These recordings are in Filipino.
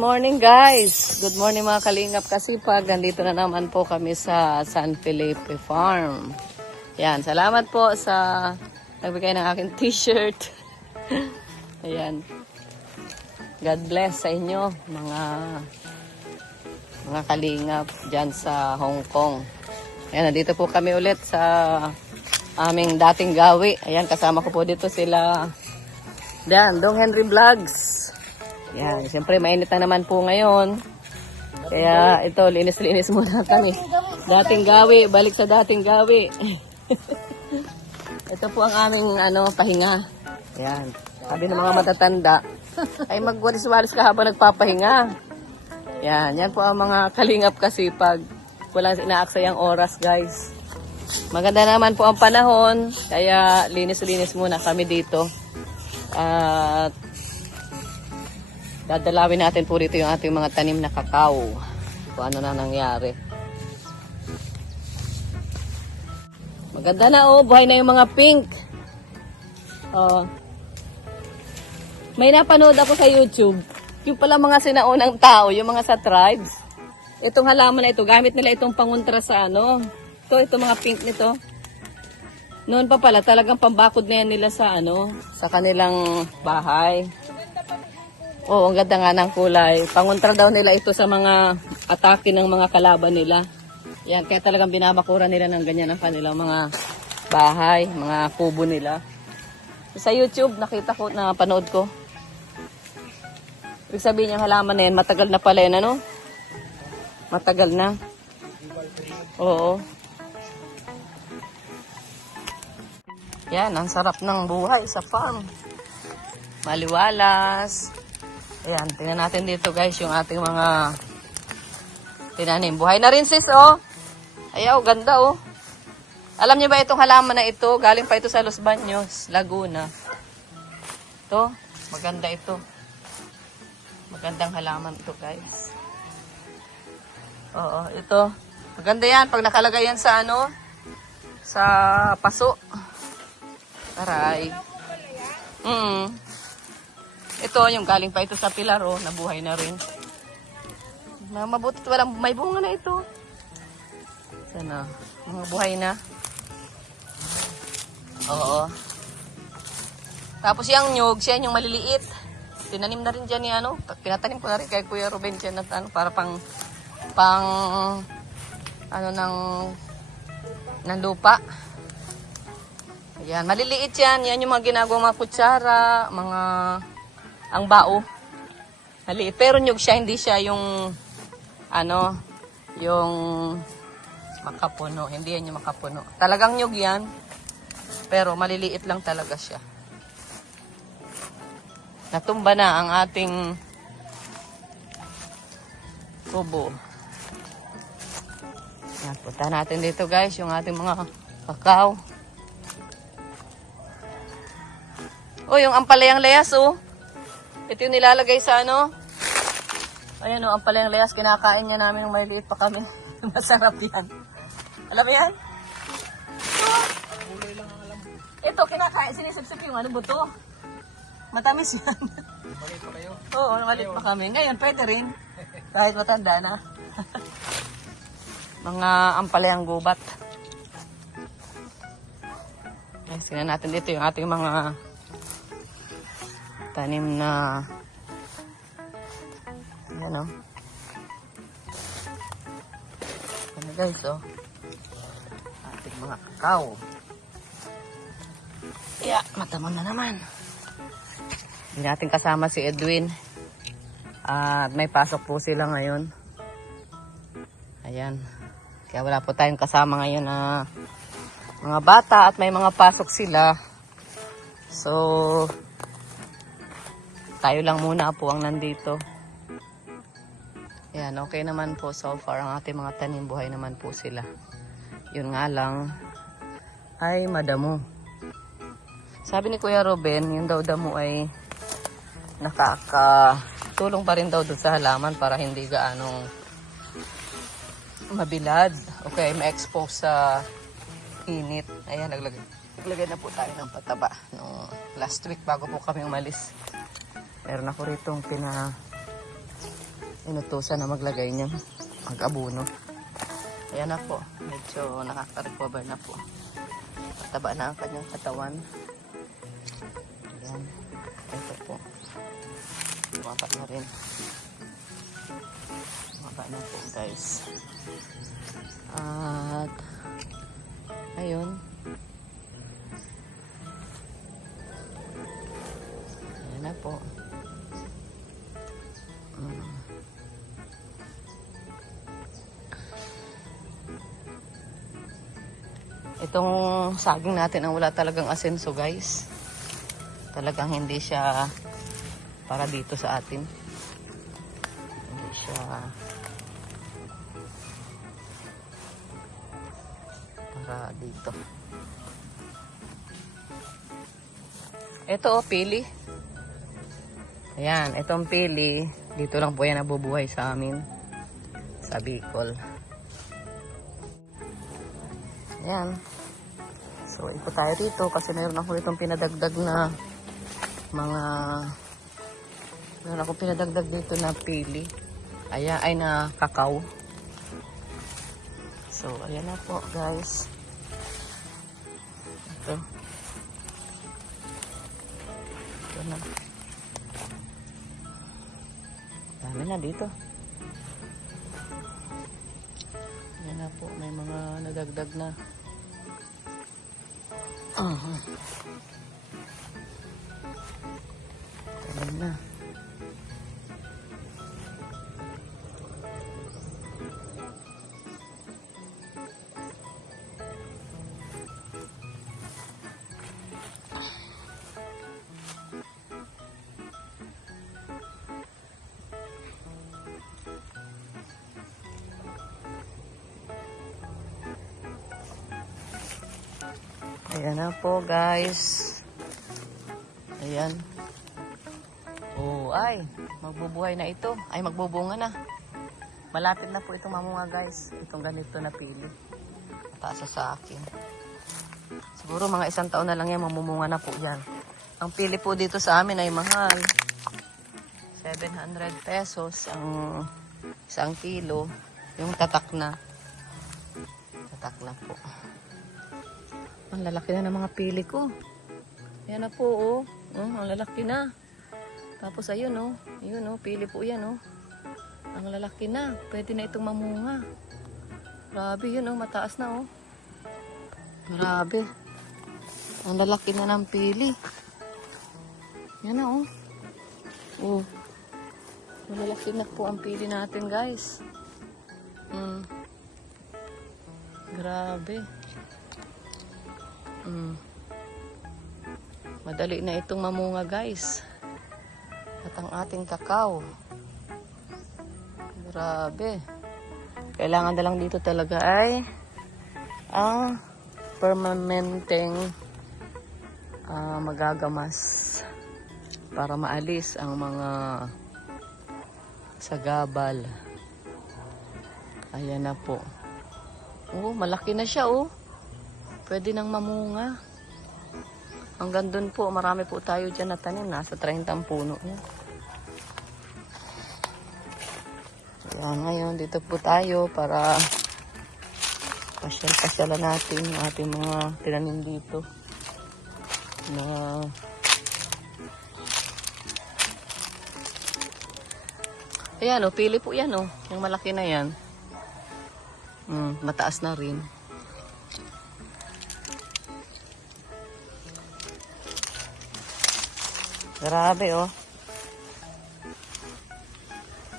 morning guys. Good morning mga kalingap kasipag. Nandito na naman po kami sa San Felipe Farm. Yan, salamat po sa nagbigay ng aking t-shirt. Ayan. God bless sa inyo mga kalingap dyan sa Hong Kong. Ayan, nandito po kami ulit sa aming dating gawi. Ayan, kasama ko po dito sila Dong Henry Vlogs. Yan, siyempre mainit na naman po ngayon. Kaya ito, linis-linis muna kami. Dating gawi, balik sa dating gawi. Ito po ang aming pahinga. Yan, sabi ng mga matatanda, ay magwalis-walis ka habang nagpapahinga. Yan po ang mga kalingap kasi pag walang inaaksayang oras guys. Maganda naman po ang panahon, kaya linis-linis muna kami dito. At dadalawin natin po dito yung ating mga tanim na kakao. Kung ano na nangyari. Maganda na buhay na yung mga pink. May napanood ako sa YouTube. Yung pala mga sinaunang tao, yung mga sa tribes. Itong halaman na ito, gamit nila itong pangontra sa Itong mga pink nito. Noon pa pala, talagang pambakod na yan nila sa sa kanilang bahay. Oo, ang ganda nga ng kulay. Pangontra daw nila ito sa mga atake ng mga kalaban nila. Yan, kaya talagang binabakuran nila ng ganyan ang kanilang mga bahay, mga kubo nila. Sa YouTube, nakita ko, napanood ko. Ibig sabihin yung halaman na yan, matagal na pala yan, Matagal na. Oo. Yan, ang sarap ng buhay sa farm. Maliwalas. Ayan, tingnan natin dito guys yung ating mga tinanim. Buhay na rin sis, Ayaw, ganda, Alam niyo ba itong halaman na ito? Galing pa ito sa Los Baños, Laguna. Ito, maganda ito. Magandang halaman ito guys. Oo, ito. Maganda yan pag nakalagay yan sa sa paso. Taray. Ito, yung galing pa ito sa pilar, nabuhay na rin. Mabuti walang may bunga na ito. Sana, buhay na. Oo. Tapos yung nyug, siya yung maliliit. Tinanim na rin dyan ni pinatanim ko na rin kay Kuya Ruben dyan at para pang ng lupa. Ayan, maliliit yan. Yan yung mga ginagawang mga kutsara, ang bao. Maliit. Pero nyug siya, hindi siya yung yung makapuno. Hindi yan yung makapuno. Talagang nyug yan. Pero maliliit lang talaga siya. Natumba na ang ating kubo. Yan, punta natin dito guys, yung ating mga kakao. Yung ampalayang layas, Ito yung nilalagay sa Ayan ampalayang layas, kinakain niya namin yung maliit pa kami. Masarap yan. Alam mo yan? Ito, kinakain, sinisipsip yung buto. Matamis yan. Maliit pa kayo? Oo, maliit pa kami. Ngayon, pwede rin. Kahit matanda na. Mga ampalayang gubat. Tingnan natin dito yung ating mga tanim na yan guys ating mga kakao. Matamon na naman. Hindi natin kasama si Edwin at may pasok po sila ngayon. Ayan, kaya wala po tayong kasama ngayon na mga bata at may mga pasok sila, so tayo lang muna po ang nandito. Ayan, okay naman po so far ang ating mga tanim, buhay naman po sila. Yun nga lang ay madamo. Sabi ni Kuya Ruben, yung daw damo ay nakakatulong pa rin daw doon sa halaman para hindi gaanong mabilad. Okay, ma-expose sa init. Ayan, naglagay na po tayo ng pataba no, last week bago po kami umalis. Meron ako ritong inutusan na maglagay niya mag-abono. Ayan na po, medyo nakaka-recover na po. Mataba na ang kanyang katawan. Ayan, ito po. Tumaba na rin. Tumaba na po guys. At ayun. Ayan na po. Itong saging natin ang wala talagang asenso guys. Talagang hindi siya para dito sa atin. Hindi siya para dito. Ito oh, pili. Ayan, itong pili. Dito lang po yan nabubuhay sa amin. Sa Bicol. Ayan. So, ikot tayo dito kasi meron ako itong pinadagdag na meron akong pinadagdag dito na pili. Ayan, ay na kakao. So, ayan na po guys. Ito. Ito na. Dami na dito. Ayan na po, may mga nadagdag na. Ayan na. Ayan na po guys. Ayan. Oh, ay. Magbubuhay na ito. Ay, magbubunga na. Malapit na po itong mamunga guys. Itong ganito na pili. Mataas sa akin. Siguro mga 1 taon na lang yan. Mamumunga na po yan. Ang pili po dito sa amin ay mahal. 700 pesos ang 1 kilo. Yung tatak na. Tatak na po. Ang lalaki na ng mga pili ko. Ayan na po, oh. Ang lalaki na. Tapos, ayun, oh. Ayun, oh. Pili po yan, oh. Ang lalaki na. Pwede na itong mamunga. Grabe, yun, oh. Mataas na, oh. Grabe. Ang lalaki na ng pili. Yan na, oh. Oh. Lalaki na po ang pili natin, guys. Grabe. Madali na itong mamunga guys. At ang ating kakao. Grabe. Kailangan na lang dito talaga ay ang permanenteng magagamas para maalis ang mga sagabal. Ayan na po. Oh, malaki na siya oh. Pwede nang mamunga. Hanggang dun po, marami po tayo dyan na tanim. Nasa 30 puno. Kaya ngayon, dito po tayo para pasyal-pasyalan natin ang ating mga tinanim dito. Na ayan o, pili po yan o. Yung malaki na yan. Mataas na rin. Grabe oh.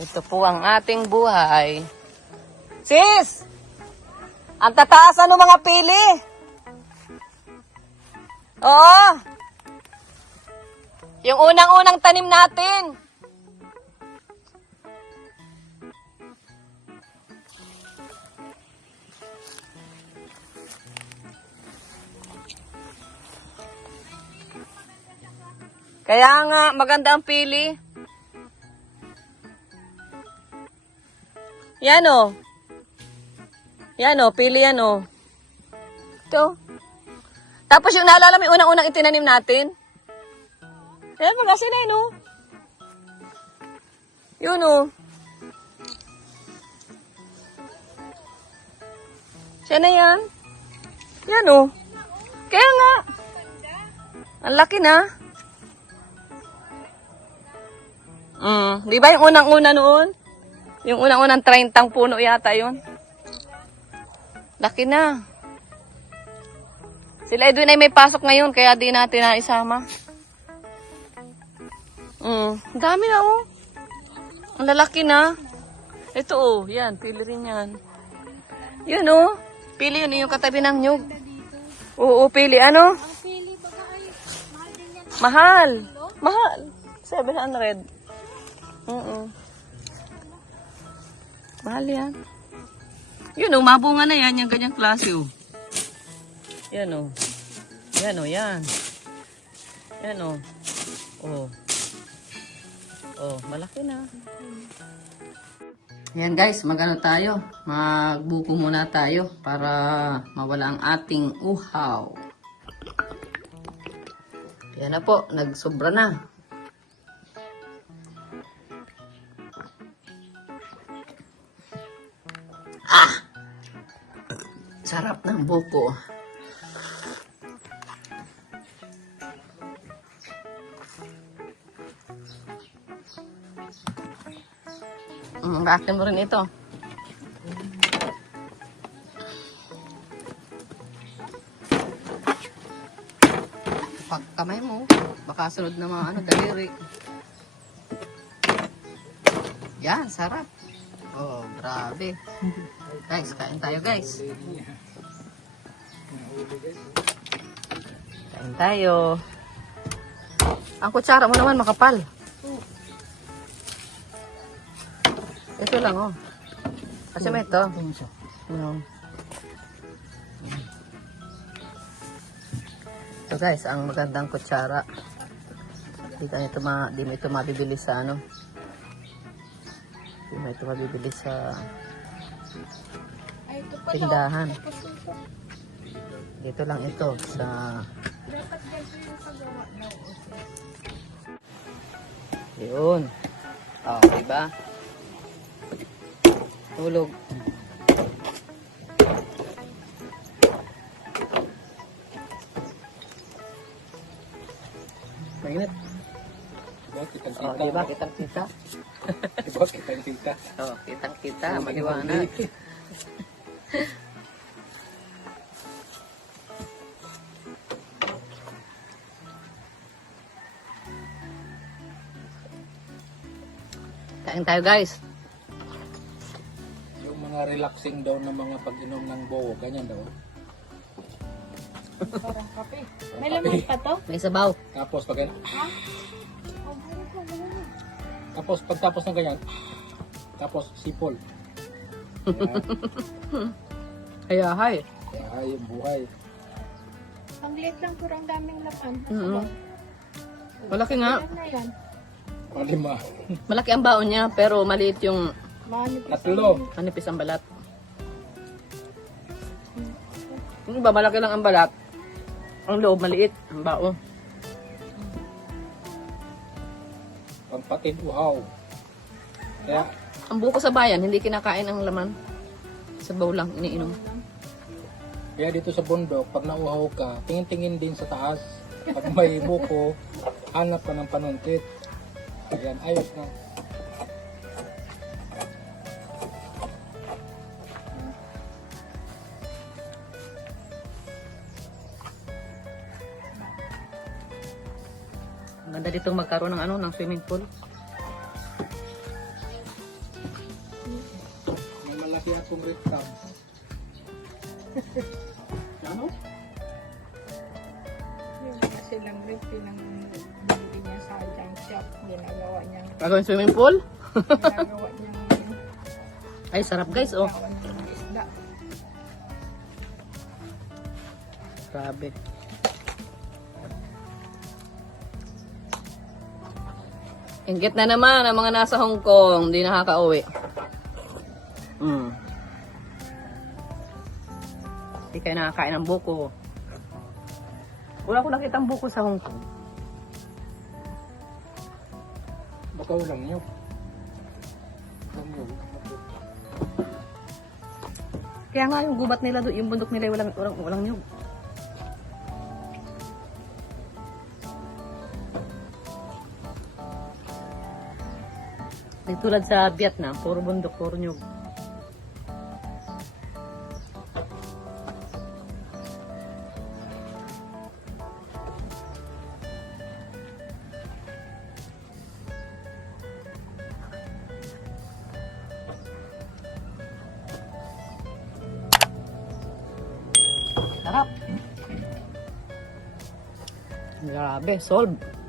Ito po ang ating buhay. Sis! Ang tataasan ng mga pili. Oo. Yung unang-unang tanim natin. Kaya nga, maganda ang pili. Yan o. Yan o, pili yan o. Ito. Tapos yung naalala mo yung unang-unang itinanim natin. Ayan, mag-asin na yun o. Yun o. Yan na yan. Yan oh. Kaya nga. Ang laki na. Di ba yung unang-una noon? Yung unang-unang 30 puno yata yun. Laki na. Sila Edwin ay may pasok ngayon, kaya di natin na isama. Dami na oh. Ang lalaki na. Ito oh, yan, pili rin yan. Yan oh, pili yun yung katabi ng nyug. Oo, pili ano? Ang pili baga ay mahal din yan. Mahal. Mahal. 700. Mahal yan. Yun oh, mabunga na yan, yung ganyang klase oh. Yan oh. Yan oh, yan. Yan oh. Oh. Oh, malaki na. Yan guys, magano tayo? Magbuko muna tayo para mawala ang ating uhaw. Yan na po, nagsobra na. Sarap ng buko. Akin mo rin ito. Pag kamay mo, baka sunod na mga daliri. Yan, sarap. Oh, grabe. Guys, kain tayo guys. Kain tayo. Ang kutsara mo naman makapal. Ito lang oh. Kasi may ito. So guys, ang magandang kutsara. Di mo ito mabibili sa ano. Di mo ito mabibili sa tindahan. Dito lang ito sa yun. Oh, diba? Tulog. Mainit. Oh, diba? Kitang-kita. Diba? Kitang-kita. Oh, kitang-kita. Maliwanag. Kain tayo guys. Yung mga relaxing daw na mga pag-inom ng bowo, ganyan daw. Parang kape. May laman pa to? May sabaw. Tapos pag tapos pagtapos ng ganyan, tapos sipol. Kaya hay. Kaya yung buhay. Ang liit lang pero ang daming laman. Malaki nga. Ilan na yan? Palima. Malaki ang baon niya pero maliit yung Manipis. Tatlo. manipis ang balat. Yung iba malaki lang ang balat. Ang loob maliit ang baon. Pampatid uhaw. Kaya Ang buko sa bayan hindi kinakain ang laman. Sabaw lang iniinom. dito sa bundok, pag nauhaw ka, tingin-tingin din sa taas. Pag may buko, hanap ka ng panuntit. Ayan, ayos na. Ang ganda dito magkaroon ng ano, ng swimming pool. May malaki akong red crab. Ano? Yung kasi lang rin pinang-bili niya sa junk shop. Ginagawa niya. Gagawin swimming pool? Ginagawa niya Ay, sarap guys, oh. gawa ng isda. Grabe. Inggit na naman ang mga nasa Hong Kong, hindi nakaka-uwi. Hindi kayo nakakain ng buko. Wala ko nakita ang buko sa Hong Kong. Baka ulang niyo. Kaya nga yung gubat nila doon, yung bundok nila walang nyug. Di tulad sa Vietnam, puro bundok, puro nyug. Sarap. Grabe, solve.